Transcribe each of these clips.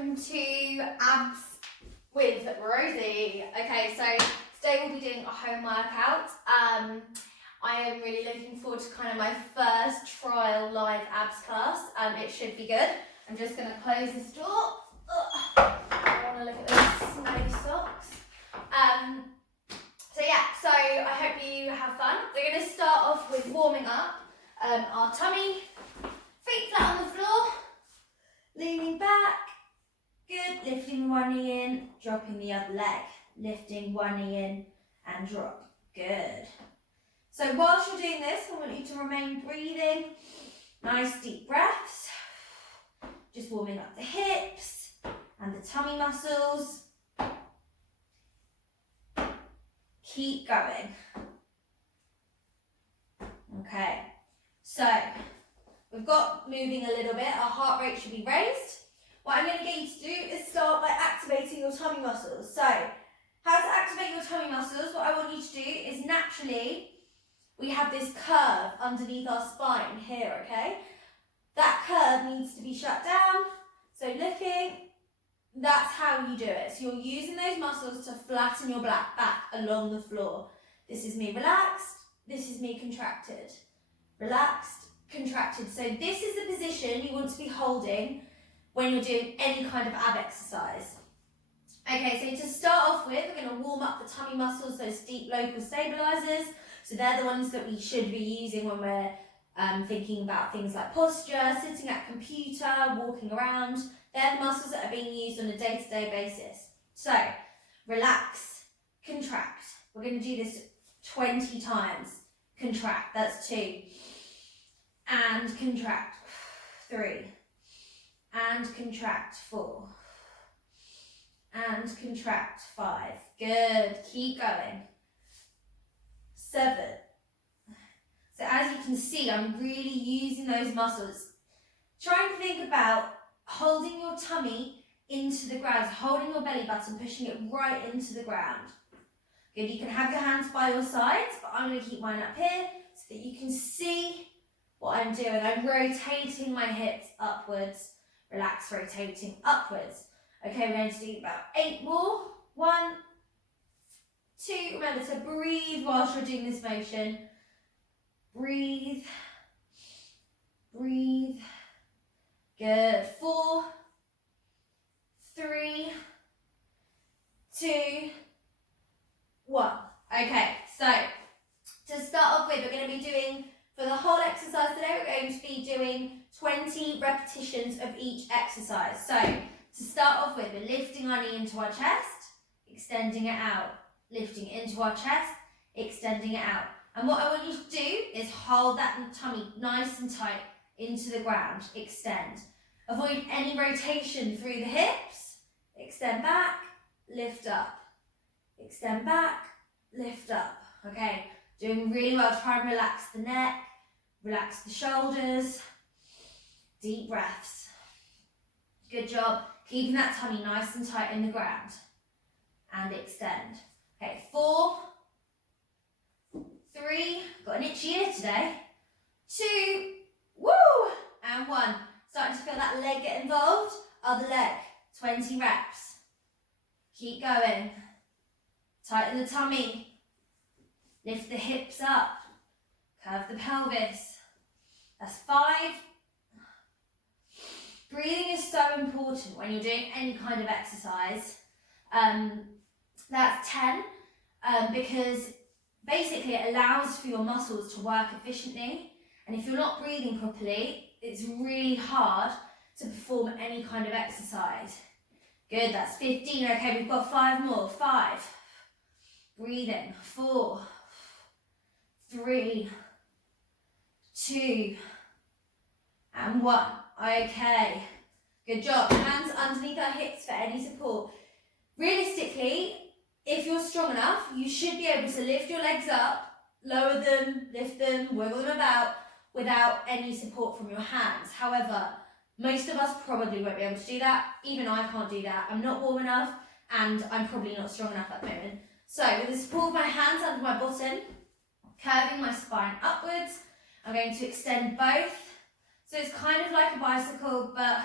welcome to Abs with Rosie. Okay, so today we'll be doing a home workout. I am really looking forward to kind of my first trial live abs class. It should be good. I'm just going to close this door. I want to look at those smelly socks. So I hope you have fun. We're going to start off with warming up our tummy, feet flat on the floor, leaning back, good, lifting one knee in, dropping the other leg, lifting one knee in and drop, good. So whilst you're doing this, I want you to remain breathing, nice deep breaths, just warming up the hips and the tummy muscles. Keep going. Okay, so we've got moving a little bit, our heart rate should be raised. What I'm going to get you to do is start by activating your tummy muscles. So, how to activate your tummy muscles, what I want you to do is naturally, we have this curve underneath our spine here, okay? That curve needs to be shut down. So looking, that's how you do it. So you're using those muscles to flatten your back along the floor. This is me relaxed, this is me contracted. Relaxed, contracted. So this is the position you want to be holding when you're doing any kind of ab exercise. Okay, so to start off with, we're going to warm up the tummy muscles, those deep local stabilizers. So they're the ones that we should be using when we're thinking about things like posture, sitting at a computer, walking around. They're the muscles that are being used on a day-to-day basis. So, relax, contract. We're going to do this 20 times. Contract, that's 2. And contract, 3. And contract, 4. And contract, 5. Good, keep going. 7. So as you can see, I'm really using those muscles. Try and think about holding your tummy into the ground, holding your belly button, pushing it right into the ground. Good, you can have your hands by your sides, but I'm going to keep mine up here so that you can see what I'm doing. I'm rotating my hips upwards. Relax, rotating upwards. Okay, we're going to do about 8 more. 1, 2, remember to breathe whilst you're doing this motion. Breathe, breathe. Good. 4, 3, 2, 1. Okay, so to start off with, we're going to be doing, for the whole exercise today, we're going to be doing 20 repetitions of each exercise. So to start off with, we're lifting our knee into our chest, extending it out, lifting it into our chest, extending it out. And what I want you to do is hold that tummy nice and tight into the ground, extend. Avoid any rotation through the hips, extend back, lift up, extend back, lift up. Okay, doing really well. Try and relax the neck, relax the shoulders, deep breaths. Good job, keeping that tummy nice and tight in the ground. And extend. Okay, 4, 3, got an itchy ear today. 2, woo, and 1. Starting to feel that leg get involved. Other leg, 20 reps. Keep going. Tighten the tummy. Lift the hips up. Curve the pelvis. That's 5. Breathing is so important when you're doing any kind of exercise. That's 10, because basically it allows for your muscles to work efficiently, and if you're not breathing properly, it's really hard to perform any kind of exercise. Good, that's 15. Okay, we've got 5 more. 5. Breathing. 4, 3, 2, and 1. Okay, good job. Hands underneath our hips for any support. Realistically, if you're strong enough, you should be able to lift your legs up, lower them, lift them, wiggle them about without any support from your hands. However, most of us probably won't be able to do that. Even I can't do that. I'm not warm enough and I'm probably not strong enough at the moment. So with the support of my hands under my bottom, curving my spine upwards, I'm going to extend both. So it's kind of like a bicycle, but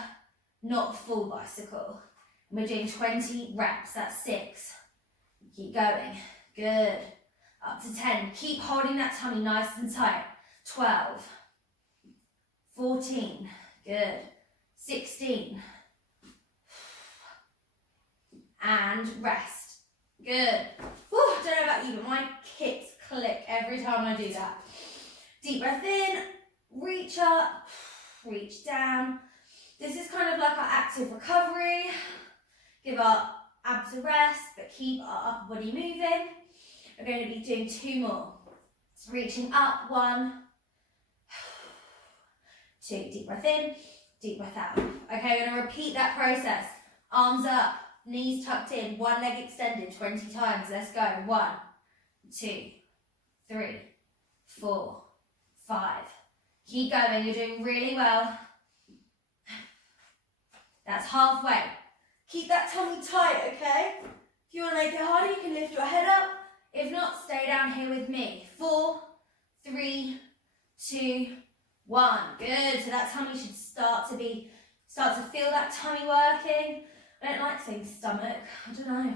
not full bicycle. And we're doing 20 reps, that's 6. Keep going, good. Up to 10, keep holding that tummy nice and tight. 12, 14, good. 16, and rest, good. Whew, I don't know about you, but my hips click every time I do that. Deep breath in, reach up, reach down. This is kind of like our active recovery. Give our abs a rest, but keep our upper body moving. We're going to be doing 2 more. So reaching up, 1, 2, deep breath in, deep breath out. Okay, we're going to repeat that process. Arms up, knees tucked in, one leg extended 20 times. Let's go. 1, 2, 3, 4, 5. Keep going, you're doing really well. That's halfway. Keep that tummy tight, okay? If you want to make it harder, you can lift your head up. If not, stay down here with me. 4, 3, 2, 1. Good. So that tummy should start to feel that tummy working. I don't like saying stomach. I don't know.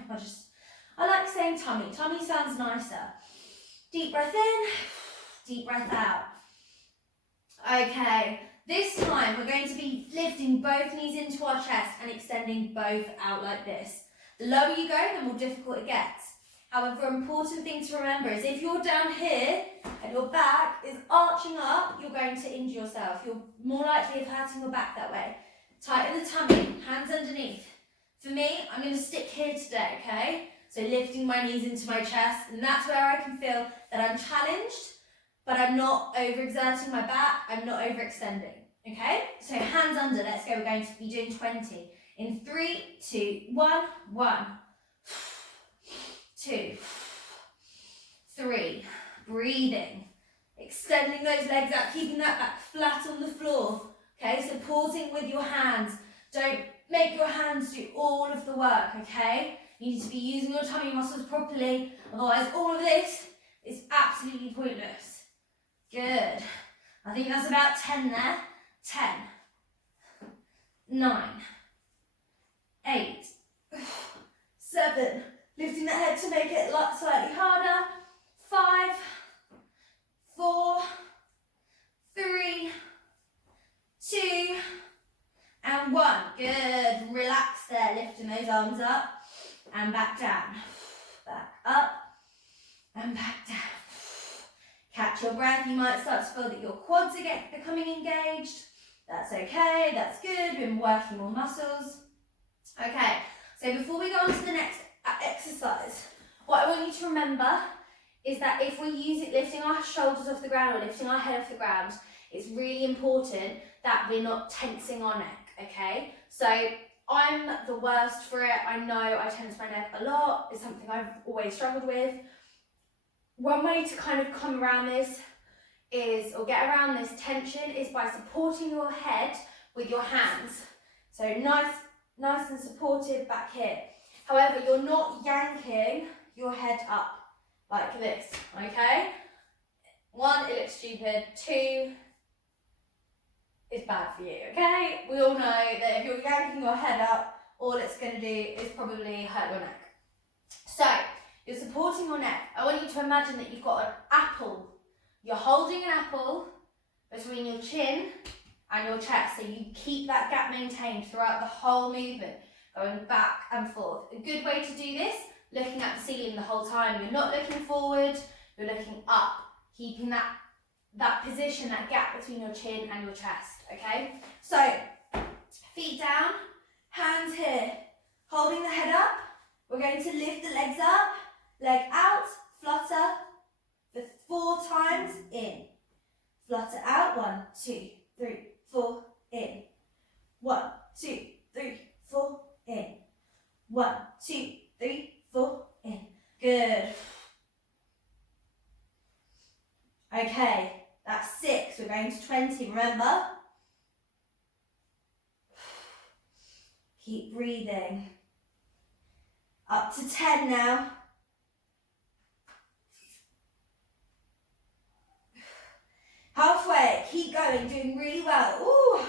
I like saying tummy. Tummy sounds nicer. Deep breath in, deep breath out. Okay. This time we're going to be lifting both knees into our chest and extending both out like this. The lower you go, the more difficult it gets. However, an important thing to remember is if you're down here and your back is arching up, you're going to injure yourself. You're more likely of hurting your back that way. Tighten the tummy, hands underneath. For me, I'm going to stick here today, okay? So lifting my knees into my chest, and that's where I can feel that I'm challenged, but I'm not overexerting my back, I'm not overextending, okay? So hands under, let's go, we're going to be doing 20. In 3, 2, 1, 1, 2, 3, breathing, extending those legs out, keeping that back flat on the floor, okay? So pausing with your hands, don't make your hands do all of the work, okay? You need to be using your tummy muscles properly, otherwise all of this is absolutely pointless. Good. I think that's about 10 there. 10, 9, 8, 7, lifting that head to make it slightly harder. 5, 4, 3, 2, and 1. Good. Relax there, lifting those arms up and back down. Back up and back down. Catch your breath. You might start to feel that your quads are becoming engaged. That's okay, that's good. We've been working more muscles. Okay, so before we go on to the next exercise, what I want you to remember is that if we're lifting our shoulders off the ground or lifting our head off the ground, it's really important that we're not tensing our neck, okay? So I'm the worst for it. I know I tense my neck a lot. It's something I've always struggled with. One way to kind of come around this or get around this tension is by supporting your head with your hands. So nice and supportive back here. However, you're not yanking your head up like this, okay? 1, it looks stupid. 2, it's bad for you, okay? We all know that if you're yanking your head up, all it's going to do is probably hurt your neck. So, you're supporting your neck. I want you to imagine that you've got an apple. You're holding an apple between your chin and your chest, so you keep that gap maintained throughout the whole movement, going back and forth. A good way to do this, looking at the ceiling the whole time. You're not looking forward, you're looking up, keeping that position, that gap between your chin and your chest, okay? So, feet down, hands here, holding the head up. We're going to lift the legs up, leg out, flutter for 4 times, in. Flutter out, 1, 2, 3, 4, in. 1, 2, 3, 4, in. 1, 2, 3, 4, in. Good. Okay, that's 6. We're going to 20, remember? Keep breathing. Up to 10 now. Halfway, keep going, doing really well. Ooh,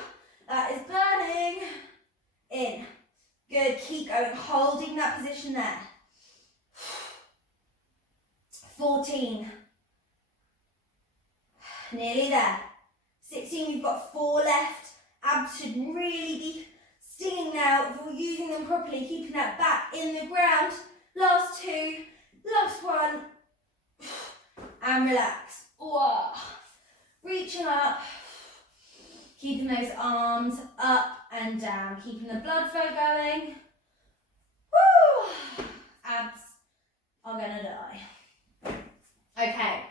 that is burning. in. Good, keep going, holding that position there. 14. Nearly there. 16, you've got 4 left. Abs should really be stinging now if you're using them properly, keeping that back in the ground. Last 2, last 1, and relax. Whoa. Reaching up, keeping those arms up and down, keeping the blood flow going. Woo! Abs are gonna die. Okay,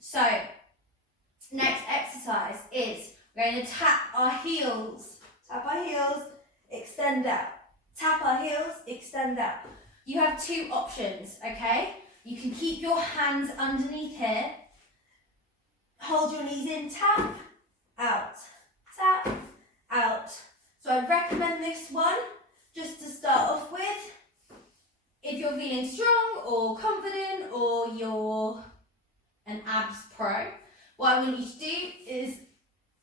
so next exercise is we're going to tap our heels. Tap our heels, extend out. Tap our heels, extend out. You have 2 options, okay? You can keep your hands underneath here. Hold your knees in, tap, out, tap, out. So I recommend this one just to start off with. If you're feeling strong or confident or you're an abs pro, what I want you to do is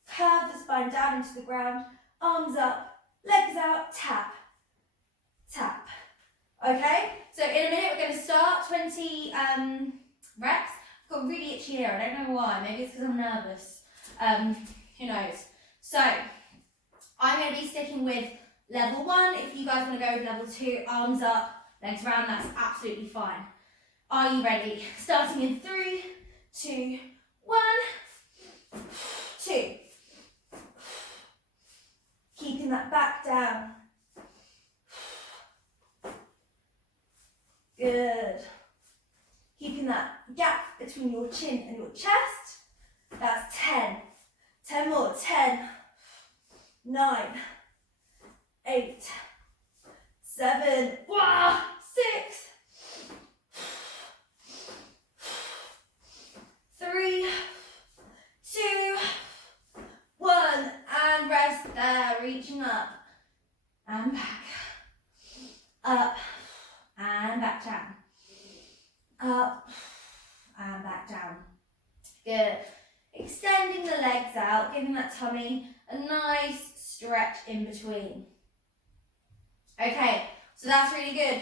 curve the spine down into the ground, arms up, legs out, tap, tap. Okay, so in a minute we're going to start 20 reps. I've got really itchy ear, I don't know why, maybe it's because I'm nervous, who knows. So I'm going to be sticking with level 1. If you guys want to go with level 2, arms up, legs round, that's absolutely fine. Are you ready? Starting in 3, 2, 1, 2. Keeping that back down. Good. Keeping that gap between your chin and your chest. That's 10. 10 more. 10, 9, 8, 7, 6, 3, 2, 1, and rest there, reaching up and back, up and back down, up and back down. Good. Extending the legs out, giving that tummy a nice stretch in between. Okay, so that's really good.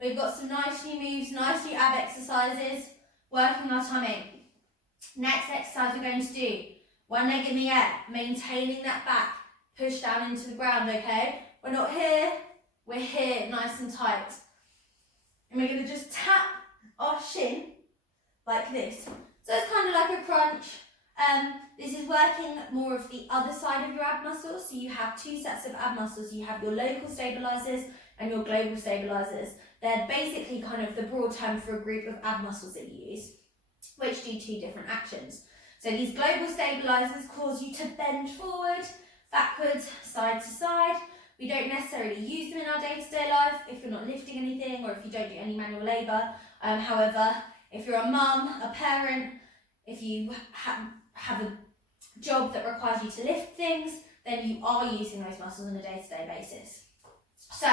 We've got some nice new moves, nice new ab exercises, working our tummy. Next exercise we're going to do, one leg in the air, maintaining that back, push down into the ground, okay? We're not here, we're here, nice and tight. And we're going to just tap our shin like this. So it's kind of like a crunch. This is working more of the other side of your ab muscles. So you have 2 sets of ab muscles. You have your local stabilizers and your global stabilizers. They're basically kind of the broad term for a group of ab muscles that you use, which do 2 different actions. So these global stabilizers cause you to bend forward, backwards, side to side. We don't necessarily use them in our day-to-day life if you're not lifting anything or if you don't do any manual labour. However, if you're a mum, a parent, if you have a job that requires you to lift things, then you are using those muscles on a day-to-day basis. So,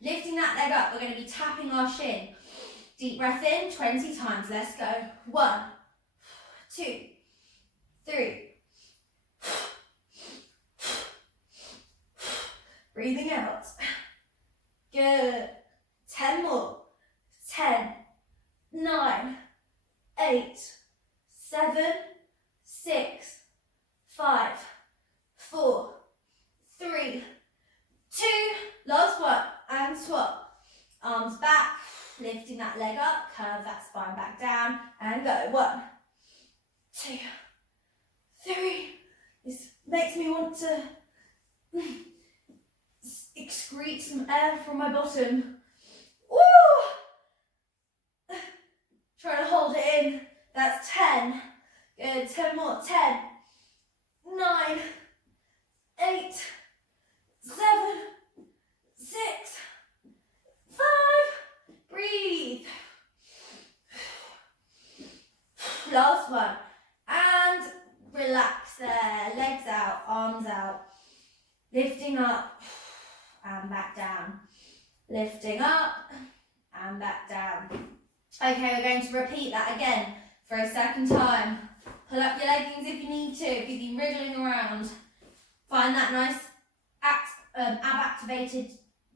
lifting that leg up, we're going to be tapping our shin. Deep breath in, 20 times. Let's go. 1, 2, 3. Breathing out. Good. 10 more. 10, 9, 8, 7, 6, 5, 4, 3, 2. Last one. And swap. Arms back. Lifting that leg up. Curve that spine back down. And go. 1, 2, 3. This makes me want to excrete some air from my bottom. Woo! Try to hold it in. That's 10. Good. 10 more. 10, 9, 8, 7, 6, 5. Breathe. Last one. And relax there. Legs out, arms out. Lifting up and back down. Lifting up and back down. Okay, we're going to repeat that again for a second time. Pull up your leggings if you need to, if you've been wriggling around. Find that nice ab-activated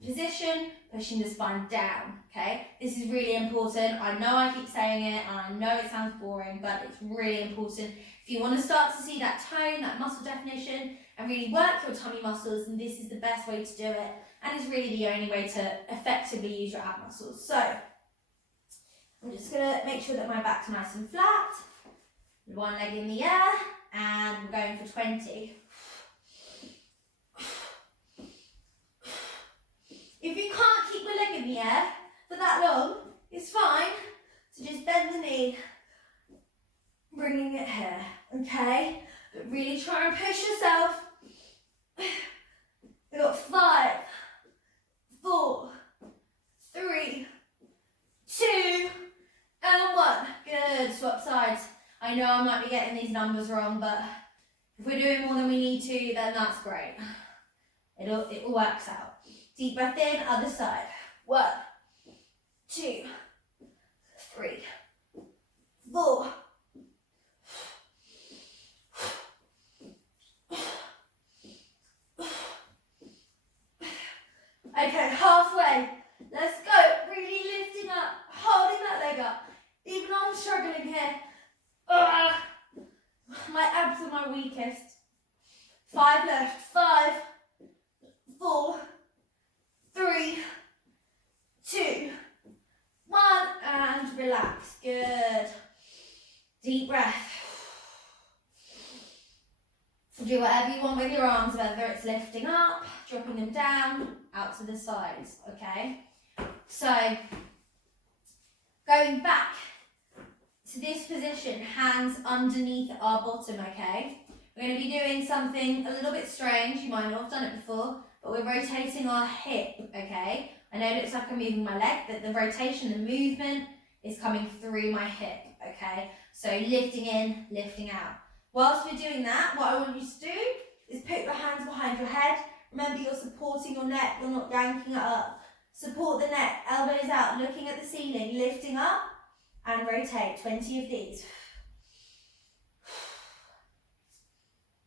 position, pushing the spine down, okay? This is really important. I know I keep saying it, and I know it sounds boring, but it's really important. If you want to start to see that tone, that muscle definition, and really work your tummy muscles, then this is the best way to do it, and it's really the only way to effectively use your ab muscles. So, I'm just going to make sure that my back's nice and flat, one leg in the air, and we're going for 20. If you can't keep the leg in the air for that long, it's fine. So just bend the knee, bringing it here, okay? But really try and push yourself. We've got 5, 4, 3, 2, and 1. Good, swap sides. I know I might be getting these numbers wrong, but if we're doing more than we need to, then that's great. It all works out. Deep breath in, other side. 1, 2, 3, 4. Okay, halfway. Let's go. Really lifting up, holding that leg up. Even though I'm struggling here. My abs are my weakest. 5 left. 5, 4, 3, 2, 1, and relax. Good. Deep breath. Do whatever you want with your arms, whether it's lifting up, dropping them down, out to the sides, okay? So, going back to this position, hands underneath our bottom, okay? We're going to be doing something a little bit strange. You might not have done it before, but we're rotating our hip, okay? I know it looks like I'm moving my leg, but the rotation, the movement is coming through my hip, okay? So lifting in, lifting out. Whilst we're doing that, what I want you to do is put your hands behind your head. Remember, you're supporting your neck, you're not yanking it up. Support the neck, elbows out, looking at the ceiling, lifting up, and rotate. 20 of these.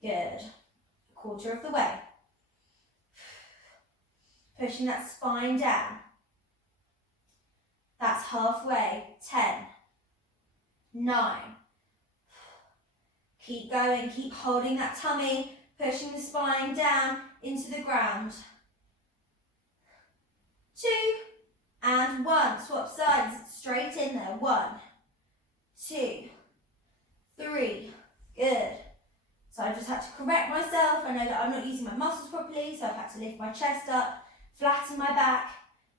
Good. A quarter of the way. Pushing that spine down. That's halfway. 10, 9. Keep going, keep holding that tummy, pushing the spine down into the ground. 2, and 1. Swap sides, straight in there. 1, 2, 3. Good. So I just had to correct myself. I know that I'm not using my muscles properly, so I've had to lift my chest up, flatten my back,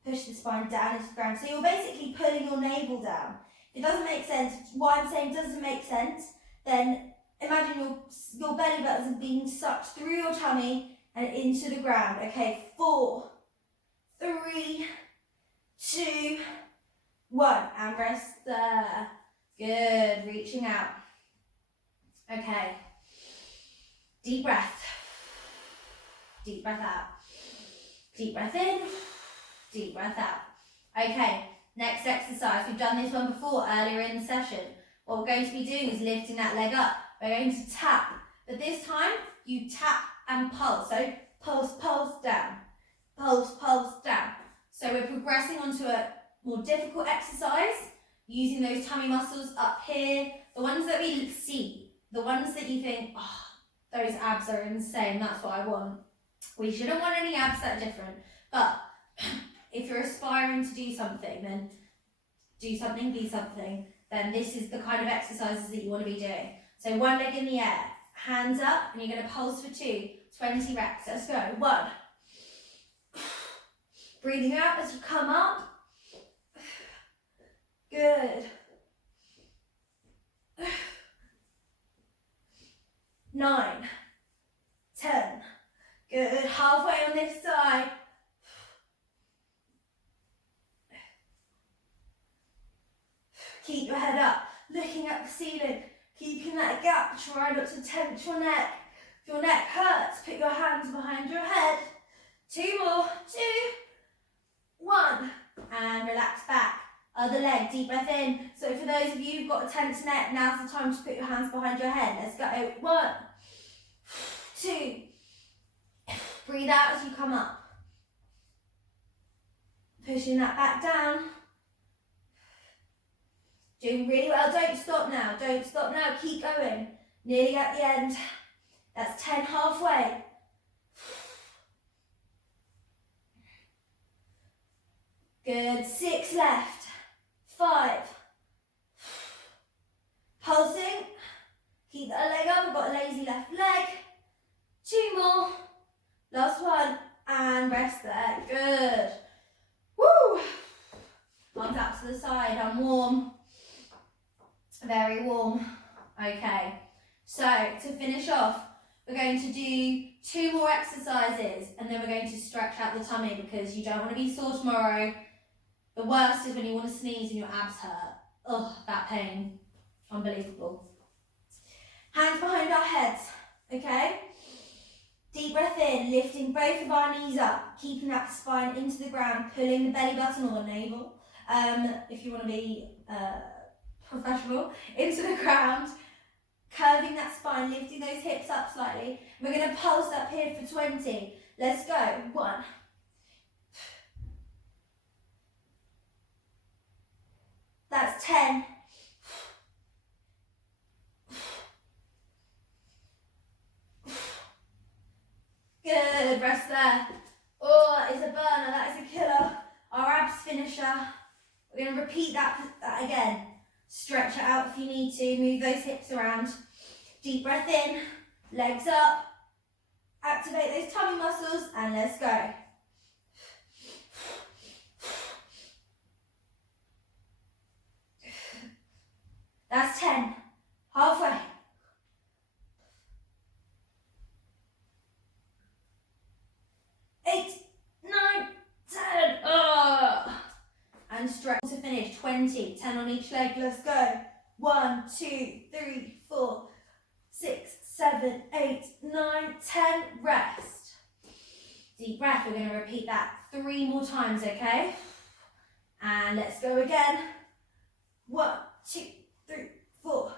push the spine down into the ground. So you're basically pulling your navel down. If it doesn't make sense, what I'm saying doesn't make sense, then imagine your belly button being sucked through your tummy and into the ground. Okay, 4, 3, 2, 1. And rest there. Good, reaching out. Okay. Deep breath. Deep breath out. Deep breath in. Deep breath out. Okay, next exercise. We've done this one before earlier in the session. What we're going to be doing is lifting that leg up. We're going to tap, but this time you tap and pulse. So pulse, pulse, down. Pulse, pulse, down. So we're progressing onto a more difficult exercise, using those tummy muscles up here, the ones that we see, the ones that you think, oh, those abs are insane, that's what I want. We shouldn't want any abs that are different, but if you're aspiring to do something, then do something, be something, then this is the kind of exercises that you want to be doing. So 1 leg in the air, hands up, and you're going to pulse for 2, 20 reps. Let's go. 1. Breathing out as you come up. Good. 9, 10. Good. Halfway on this side. Keep your head up, looking at the ceiling, keeping that gap. Try not to tense your neck. If your neck hurts, put your hands behind your head. 2 more. 2, 1. And relax back. Other leg, deep breath in. So for those of you who've got a tense neck, now's the time to put your hands behind your head. Let's go. 1, 2. Breathe out as you come up. Pushing that back down. Doing really well. Don't stop now. Don't stop now. Keep going. Nearly at the end. That's 10 halfway. Good. 6 left. 5. Pulsing. Keep that leg up. We've got a lazy left leg. 2 more. Last one. And rest there. Good. Woo! Arms out to the side. I'm warm. Very warm. Okay. So, to finish off, we're going to do 2 more exercises and then we're going to stretch out the tummy because you don't want to be sore tomorrow. The worst is when you want to sneeze and your abs hurt. Ugh, that pain. Unbelievable. Hands behind our heads, okay? Deep breath in, lifting both of our knees up, keeping that spine into the ground, pulling the belly button or the navel, if you want to be professional, into the ground, curving that spine, lifting those hips up slightly. We're going to pulse up here for 20. Let's go. 1. That's 10. Good, rest there. Oh, it's a burner, that is a killer. Our abs finisher. We're going to repeat that again. Stretch it out if you need to. Move those hips around. Deep breath in. Legs up. Activate those tummy muscles and let's go. That's 10. Halfway. 8, 9, 10. And stretch to finish. 20. 10 on each leg. Let's go. 1, 2, 3, 4, 6, 7, 8, 9, 10. Rest. Deep breath. We're going to repeat that 3 more times, okay? And let's go again. 1, 2, 3, 4,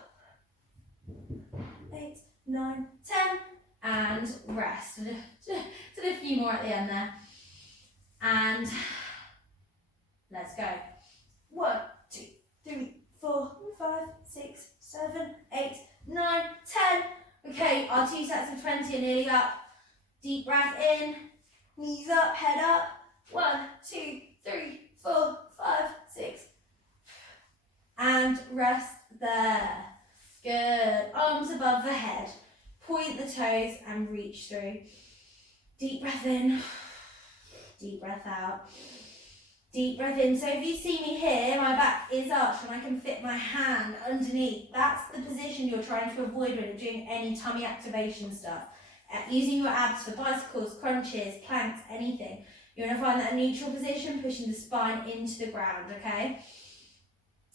8, 9, 10. And rest. Did a few more at the end there. And let's go. 1, 2, 3, 4, 5, 6, 7, 8, 9, 10. Okay, our 2 sets of 20 are nearly up. Deep breath in, knees up, head up. 1, 2, 3, 4, 5, 6. And rest there. Good. Arms above the head. Point the toes and reach through. Deep breath in. Deep breath out. Deep breath in. So if you see me here, my back is arched and I can fit my hand underneath. That's the position you're trying to avoid when you're doing any tummy activation stuff. Using your abs for bicycles, crunches, planks, anything. You're going to find that neutral position, pushing the spine into the ground, okay?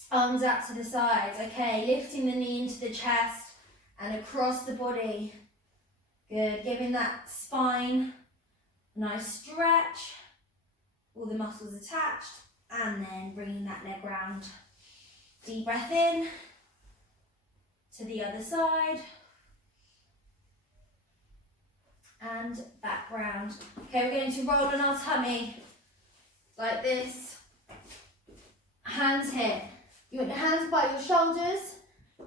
Arms out to the sides, okay? Lifting the knee into the chest and across the body. Good. Giving that spine a nice stretch. All the muscles attached. And then bringing that leg round. Deep breath in. To the other side. And back round. Okay, we're going to roll on our tummy. Like this. Hands here. You want your hands by your shoulders.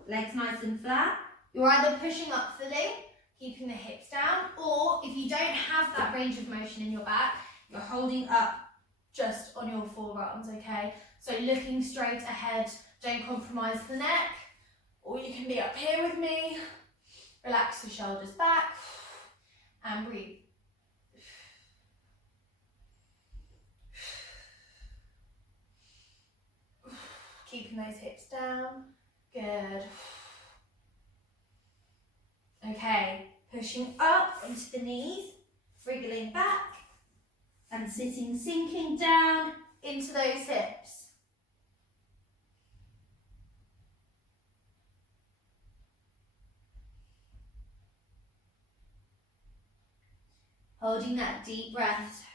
Legs nice and flat. You're either pushing up fully, keeping the hips down, or if you don't have that range of motion in your back, you're holding up just on your forearms, okay? So looking straight ahead, don't compromise the neck, or you can be up here with me. Relax the shoulders back, and breathe. Keeping those hips down, good. Okay, pushing up into the knees, wriggling back, and sitting, sinking down into those hips. Holding that deep breath.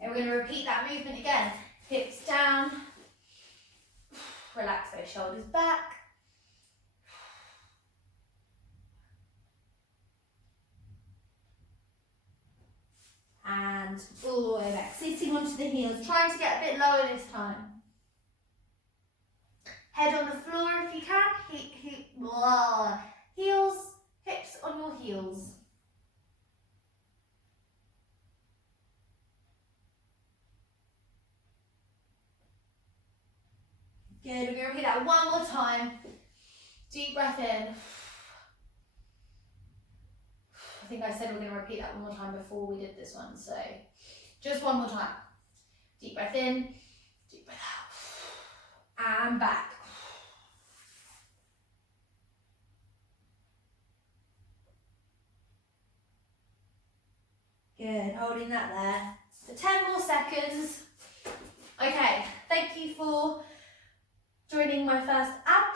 And we're going to repeat that movement again. Hips down, Relax those shoulders back. And all the way back, sitting onto the heels, trying to get a bit lower this time. Head on the floor if you can, heels, hips on your heels. Good, we're going to repeat that one more time. Deep breath in. I think I said we're going to repeat that one more time before we did this one, so just one more time. Deep breath in, deep breath out, and back. Good, holding that there for 10 more seconds. Okay, thank you for joining my first ab